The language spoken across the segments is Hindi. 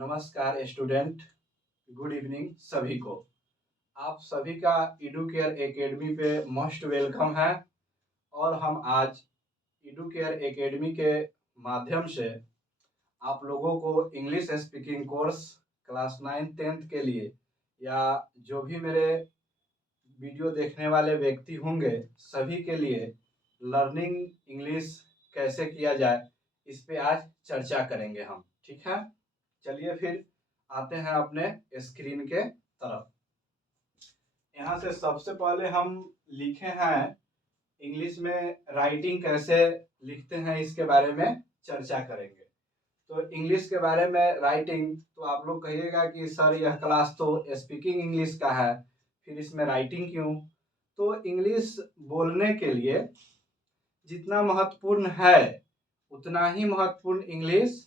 नमस्कार स्टूडेंट, गुड इवनिंग सभी को। आप सभी का एडुकेयर एकेडमी पे मोस्ट वेलकम है। और हम आज एडुकेयर एकेडमी के माध्यम से आप लोगों को इंग्लिश स्पीकिंग कोर्स क्लास 9-10 के लिए या जो भी मेरे वीडियो देखने वाले व्यक्ति होंगे सभी के लिए लर्निंग इंग्लिश कैसे किया जाए इस पे आज चर्चा करेंगे हम। ठीक है, चलिए फिर आते हैं अपने स्क्रीन के तरफ। यहाँ से सबसे पहले हम लिखे हैं इंग्लिश में राइटिंग कैसे लिखते हैं इसके बारे में चर्चा करेंगे। तो इंग्लिश के बारे में राइटिंग तो आप लोग कहिएगा कि सर यह क्लास तो स्पीकिंग इंग्लिश का है, फिर इसमें राइटिंग क्यों? तो इंग्लिश बोलने के लिए जितना महत्वपूर्ण है उतना ही महत्वपूर्ण इंग्लिश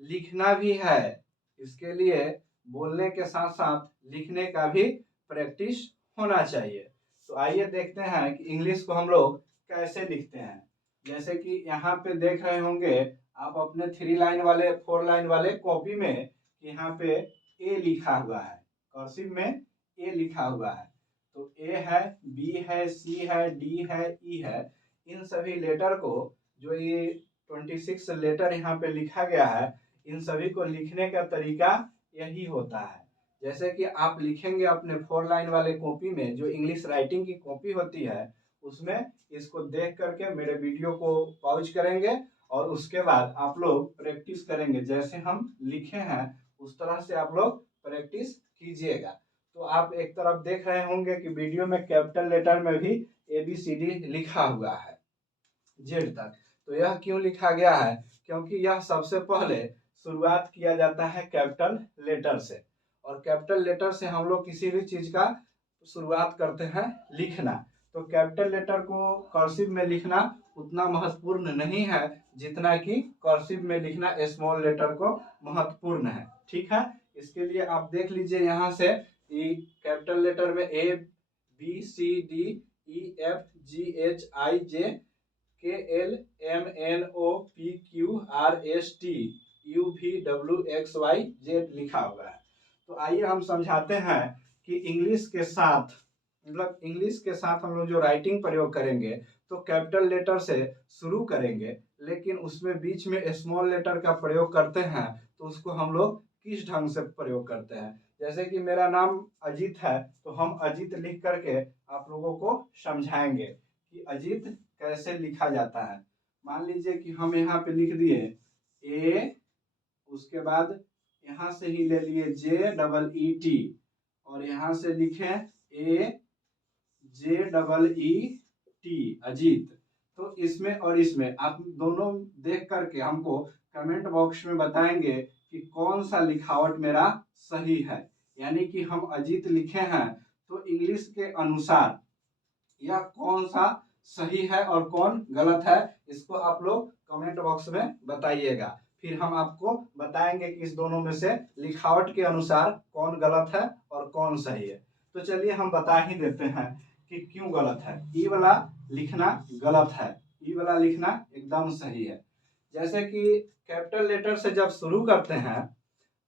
लिखना भी है। इसके लिए बोलने के साथ साथ लिखने का भी प्रैक्टिस होना चाहिए। तो आइए देखते हैं कि इंग्लिश को हम लोग कैसे लिखते हैं। जैसे कि यहाँ पे देख रहे होंगे आप अपने 3 लाइन वाले 4 लाइन वाले कॉपी में, यहाँ पे ए लिखा हुआ है, कर्सिव में ए लिखा हुआ है। तो ए है, बी है, सी है, डी है, ई है। इन सभी लेटर को जो ये 26 लेटर यहाँ पे लिखा गया है, इन सभी को लिखने का तरीका यही होता है। जैसे कि आप लिखेंगे अपने 4 लाइन वाले कॉपी में, जो इंग्लिश राइटिंग की कॉपी होती है, उसमें इसको देख करके मेरे वीडियो को पॉज करेंगे और उसके बाद आप लोग प्रैक्टिस करेंगे। जैसे हम लिखे हैं उस तरह से आप लोग प्रैक्टिस कीजिएगा। तो आप एक तरफ देख रहे होंगे कि वीडियो में कैपिटल लेटर में भी ABCD लिखा हुआ है जेड तक। तो यह क्यों लिखा गया है? क्योंकि यह सबसे पहले शुरुआत किया जाता है कैपिटल लेटर से, और कैपिटल लेटर से हम लोग किसी भी चीज का शुरुआत करते हैं लिखना। तो कैपिटल लेटर को कर्सिव में लिखना उतना महत्वपूर्ण नहीं है जितना कि कर्सिव में लिखना स्मॉल लेटर को महत्वपूर्ण है। ठीक है, इसके लिए आप देख लीजिए यहाँ से कैपिटल लेटर में ABCDEFGHIJ KLMNOPQRSTUVWXYZ लिखा हुआ है। तो आइए हम समझाते हैं कि इंग्लिश के साथ, मतलब इंग्लिश के साथ हम लोग जो राइटिंग प्रयोग करेंगे तो कैपिटल लेटर से शुरू करेंगे, लेकिन उसमें बीच में स्मॉल लेटर का प्रयोग करते हैं। तो उसको हम लोग किस ढंग से प्रयोग करते हैं? जैसे कि मेरा नाम अजीत है, तो हम अजीत लिख करके आप लोगों को समझाएंगे कि अजीत कैसे लिखा जाता है। मान लीजिए कि हम यहाँ पे लिख दिए ए, उसके बाद यहाँ से ही ले लिए JEET और यहाँ से लिखे AJEET अजीत। तो इसमें और इसमें आप दोनों देख करके हमको कमेंट बॉक्स में बताएंगे कि कौन सा लिखावट मेरा सही है। यानी कि हम अजीत लिखे हैं तो इंग्लिश के अनुसार यह कौन सा सही है और कौन गलत है, इसको आप लोग कमेंट बॉक्स में बताइएगा। फिर हम आपको बताएंगे कि इस दोनों में से लिखावट के अनुसार कौन गलत है और कौन सही है। तो चलिए हम बता ही देते हैं कि क्यों गलत है। ई वाला लिखना गलत है, ई वाला लिखना एकदम सही है। जैसे कि कैपिटल लेटर से जब शुरू करते हैं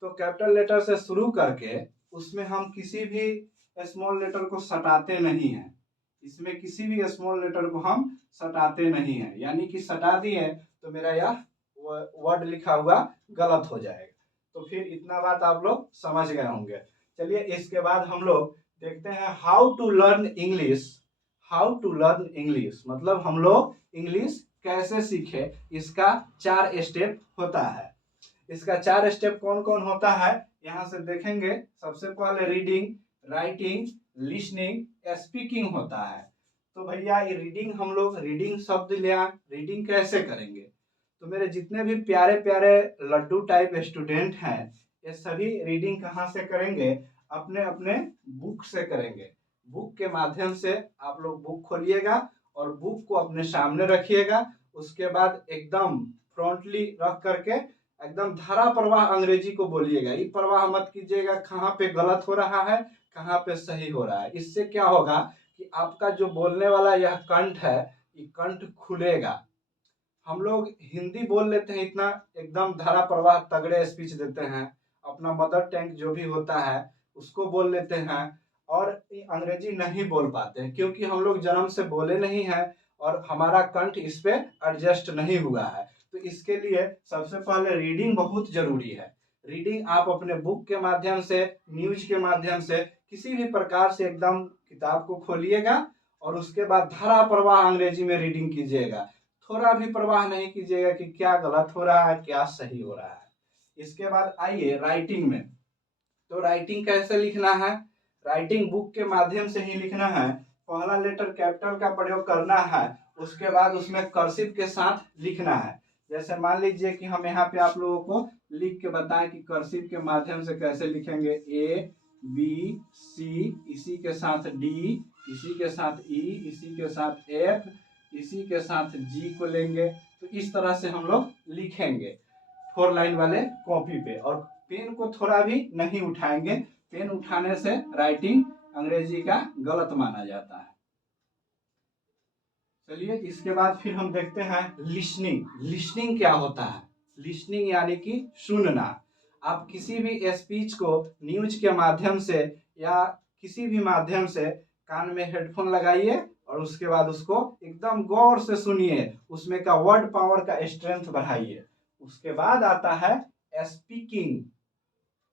तो कैपिटल लेटर से शुरू करके उसमें हम किसी भी स्मॉल लेटर को सटाते नहीं हैं। इसमें किसी भी स्मॉल लेटर को हम सटाते नहीं हैं, यानी कि सटा दिए तो मेरा यह वर्ड लिखा हुआ गलत हो जाएगा। तो फिर इतना बात आप लोग समझ गए होंगे। चलिए इसके बाद हम लोग देखते हैं how to learn English. How to learn English मतलब हम लोग इंग्लिश कैसे सीखे, इसका 4 स्टेप होता है। इसका 4 स्टेप कौन कौन होता है यहाँ से देखेंगे। सबसे पहले रीडिंग, राइटिंग, लिसनिंग, स्पीकिंग होता है। तो भैया ये रीडिंग, हम लोग रीडिंग शब्द लिया, रीडिंग कैसे करेंगे? तो मेरे जितने भी प्यारे प्यारे लड्डू टाइप स्टूडेंट हैं, ये सभी रीडिंग कहाँ से करेंगे? अपने अपने बुक से करेंगे। बुक के माध्यम से आप लोग बुक खोलिएगा और बुक को अपने सामने रखिएगा। उसके बाद एकदम फ्रंटली रख करके एकदम धारा प्रवाह अंग्रेजी को बोलिएगा। ये प्रवाह मत कीजिएगा कहाँ पे गलत हो रहा है कहाँ पे सही हो रहा है। इससे क्या होगा कि आपका जो बोलने वाला यह कंठ है, ये कंठ खुलेगा। हम लोग हिंदी बोल लेते हैं इतना एकदम धारा प्रवाह तगड़े स्पीच देते हैं, अपना मदर टंग जो भी होता है उसको बोल लेते हैं और अंग्रेजी नहीं बोल पाते हैं, क्योंकि हम लोग जन्म से बोले नहीं हैं और हमारा कंठ इस पे एडजस्ट नहीं हुआ है। तो इसके लिए सबसे पहले रीडिंग बहुत जरूरी है। रीडिंग आप अपने बुक के माध्यम से, न्यूज के माध्यम से, किसी भी प्रकार से एकदम किताब को खोलिएगा और उसके बाद धारा प्रवाह अंग्रेजी में रीडिंग कीजिएगा। थोड़ा भी प्रवाह नहीं कीजिएगा कि क्या गलत हो रहा है क्या सही हो रहा है। इसके बाद आइए राइटिंग में। तो राइटिंग कैसे लिखना है? राइटिंग बुक के माध्यम से ही लिखना है। पहला लेटर कैपिटल का प्रयोग करना है, उसके बाद उसमें कर्सिव के साथ लिखना है। जैसे मान लीजिए कि हम यहाँ पे आप लोगों को लिख के बताएं कि कर्सिव के माध्यम से कैसे लिखेंगे। ए बी सी, इसी के साथ डी, इसी के साथ ई, इसी के साथ एफ, इसी के साथ जी को लेंगे। तो इस तरह से हम लोग लिखेंगे 4 लाइन वाले कॉपी पे, और पेन को थोड़ा भी नहीं उठाएंगे। पेन उठाने से राइटिंग अंग्रेजी का गलत माना जाता है। चलिए इसके बाद फिर हम देखते हैं लिसनिंग। लिसनिंग क्या होता है? लिसनिंग यानी कि सुनना। आप किसी भी स्पीच को न्यूज के माध्यम से या किसी भी माध्यम से कान में हेडफोन लगाइए और उसके बाद उसको एकदम गौर से सुनिए, उसमें का वर्ड पावर का स्ट्रेंथ बढ़ाइए। उसके बाद आता है स्पीकिंग,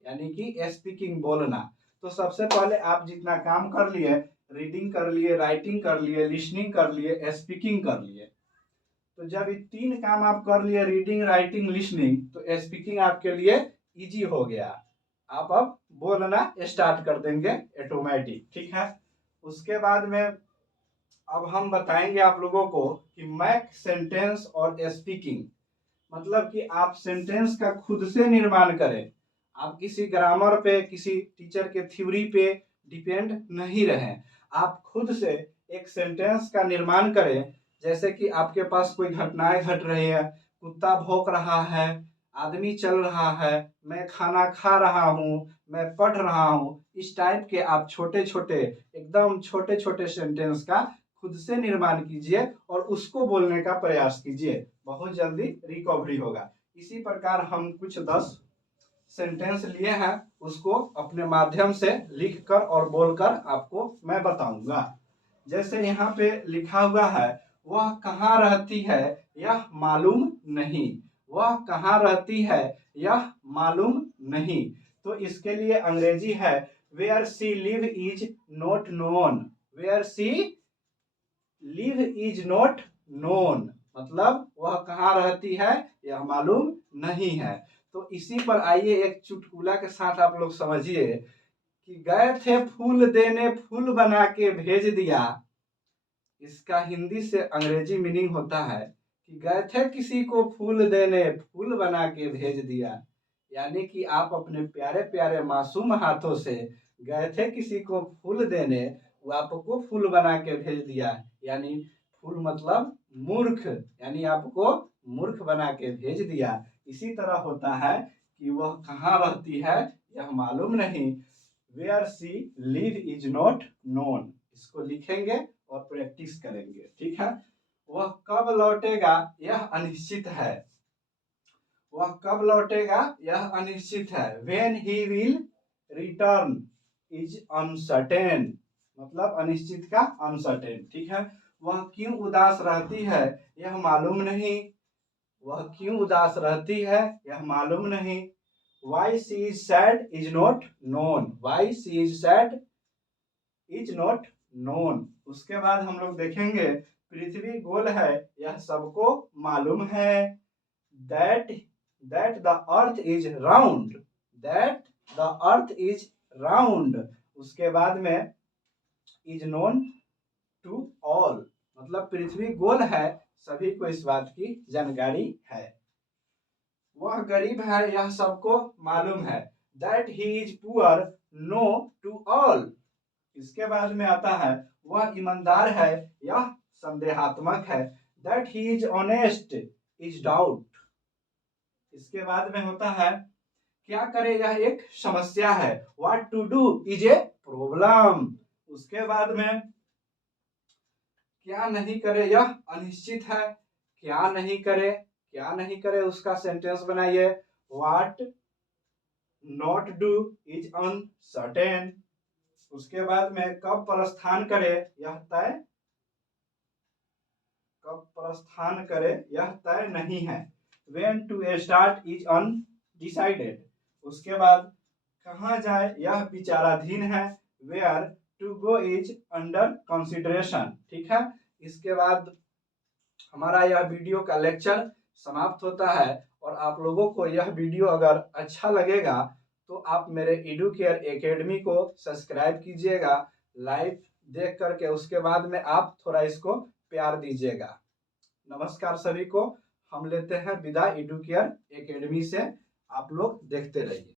यानी कि स्पीकिंग बोलना। तो सबसे पहले आप जितना काम कर लिए, रीडिंग कर लिए, राइटिंग कर लिए, लिसनिंग कर लिए, स्पीकिंग कर लिए, तो जब ये 3 काम आप कर लिए, रीडिंग, राइटिंग, लिसनिंग, तो स्पीकिंग आपके लिए इजी हो गया। आप अब बोलना स्टार्ट कर देंगे ऑटोमेटिक। ठीक है। उसके बाद में अब हम बताएंगे आप लोगों को कि मैक सेंटेंस और स्पीकिंग, मतलब कि आप सेंटेंस का खुद से निर्माण करें। आप किसी ग्रामर पे, किसी टीचर के थ्योरी पे डिपेंड नहीं रहें। आप खुद से एक सेंटेंस का निर्माण करें। जैसे कि आपके पास कोई घटनाएं घट रही है, कुत्ता भौंक रहा है, आदमी चल रहा है, मैं खाना खा रहा हूँ, मैं पढ़ रहा हूँ, इस टाइप के आप छोटे छोटे, एकदम छोटे छोटे सेंटेंस का खुद से निर्माण कीजिए और उसको बोलने का प्रयास कीजिए। बहुत जल्दी रिकवरी होगा। इसी प्रकार हम कुछ 10 सेंटेंस लिए हैं, उसको अपने माध्यम से लिखकर और बोलकर आपको मैं बताऊंगा। जैसे यहाँ पे लिखा हुआ है, वह कहाँ रहती है यह मालूम नहीं। वह कहाँ रहती है यह मालूम नहीं। तो इसके लिए अंग्रेजी है where she live is not known. Where she live is not known, मतलब वह कहाँ रहती है यह मालूम नहीं है। तो इसी पर आइए एक चुटकुला के साथ आप लोग समझिए कि गए थे फूल देने, फूल बना के भेज दिया। इसका हिंदी से अंग्रेजी मीनिंग होता है कि गए थे किसी को फूल देने, फूल बना के भेज दिया। यानी कि आप अपने प्यारे प्यारे मासूम हाथों से गए थे किसी को फूल देने, वो आपको फूल बना के भेज दिया। यानी फूल मतलब मूर्ख, यानी आपको मूर्ख बना के भेज दिया। इसी तरह होता है कि वह कहाँ रहती है यह मालूम नहीं। Where she live is not known, इसको लिखेंगे और प्रैक्टिस करेंगे। ठीक है। वह कब लौटेगा यह अनिश्चित है। वह कब लौटेगा यह अनिश्चित है। When he will return is uncertain, मतलब अनिश्चित का अनसर्टेन। ठीक है। वह क्यों उदास रहती है यह मालूम नहीं। वह क्यों उदास रहती है यह मालूम नहीं। Why she is sad is not known. Why she is sad is not known। उसके बाद हम लोग देखेंगे पृथ्वी गोल है यह सबको मालूम है। That the earth is round, that the earth is round। उसके बाद में is known to all, मतलब पृथ्वी गोल है, सभी को इस बात की जानकारी है। वह गरीब है यह सबको मालूम है। That he is poor know to all। इसके बाद में आता है वह ईमानदार है यह संदेहात्मक है। That he is honest is doubt। इसके बाद में होता है क्या करे यह एक समस्या है। What to do is a problem। उसके बाद में क्या नहीं करे यह अनिश्चित है। क्या नहीं करे, क्या नहीं करे उसका सेंटेंस बनाइए। What not do is uncertain. उसके बाद में कब प्रस्थान करे यह तय, कब प्रस्थान करे यह तय नहीं है। When to start is undecided. उसके बाद कहाँ जाए यह विचाराधीन है। Where to go is under consideration. ठीक है, इसके बाद हमारा यह वीडियो का लेक्चर समाप्त होता है। और आप लोगों को यह वीडियो अगर अच्छा लगेगा तो आप मेरे एडुकेयर एकेडमी को सब्सक्राइब कीजिएगा, लाइव देख करके उसके बाद में आप थोड़ा इसको प्यार दीजिएगा। नमस्कार सभी को, हम लेते हैं विदा एडुकेयर एकेडमी से। आप लोग देखते रहिए।